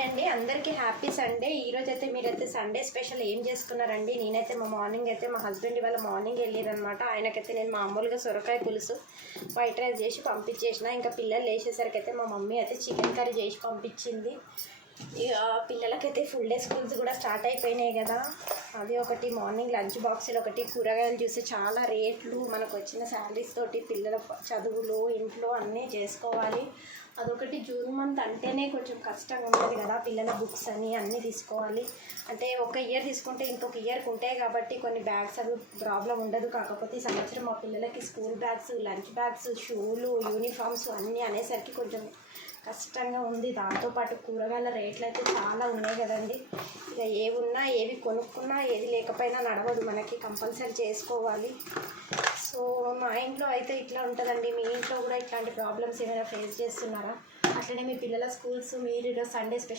Hi అండి, అందరికీ happy Sunday. ఈరోజు అయితే మీరైతే సండే స్పెషల్ ఏం చేసుకున్నారండి? నేనైతే మార్నింగ్ అయితే మా హస్బెండ్ ఇవాళ మార్నింగ్ వెళ్ళారనమాట. ఆయనకైతే నేను మామూలుగా సొరకాయ పులుసు వైట్ రైస్ చేసి పంపించేసిన. ఇంకా పిల్లలు లేచేసరికి అయితే మా మమ్మీ అయితే చికెన్ కర్రీ చేసి పంపించింది. ఇక పిల్లలకైతే ఫుల్ డే స్కూల్స్ కూడా స్టార్ట్ అయిపోయినాయి కదా. అది ఒకటి మార్నింగ్ లంచ్ బాక్సులు, ఒకటి కూరగాయలు చూస్తే చాలా రేట్లు, మనకు వచ్చిన శాలరీస్ తోటి పిల్లల చదువులు ఇంట్లో అన్నీ చేసుకోవాలి. అదొకటి జూన్ మంత్ అంటేనే కొంచెం కష్టంగా ఉంటుంది కదా. పిల్లల బుక్స్ అని అన్నీ తీసుకోవాలి. అంటే ఒక ఇయర్ తీసుకుంటే ఇంకొక ఇయర్కి ఉంటాయి కాబట్టి కొన్ని బ్యాగ్స్ అవి ప్రాబ్లం ఉండదు. కాకపోతే ఈ సంవత్సరం మా పిల్లలకి స్కూల్ బ్యాగ్స్, లంచ్ బ్యాగ్స్, షూలు, యూనిఫామ్స్ అన్నీ అనేసరికి కొంచెం కష్టంగా ఉంది. దాంతోపాటు కూరగాయల రేట్లు అయితే చాలా ఉన్నాయి కదండి. ఇక ఏవి ఉన్నా ఏవి కొనుక్కున్నా ఏది లేకపోయినా నడవదు, మనకి కంపల్సరీ చేసుకోవాలి. సో మా ఇంట్లో అయితే ఇట్లా ఉంటుందండి. మీ ఇంట్లో కూడా ఇట్లాంటి ప్రాబ్లమ్స్ ఏమైనా ఫేస్ చేస్తున్నారా? అట్లనే మీ పిల్లల స్కూల్స్, మీరు సండే స్పెషల్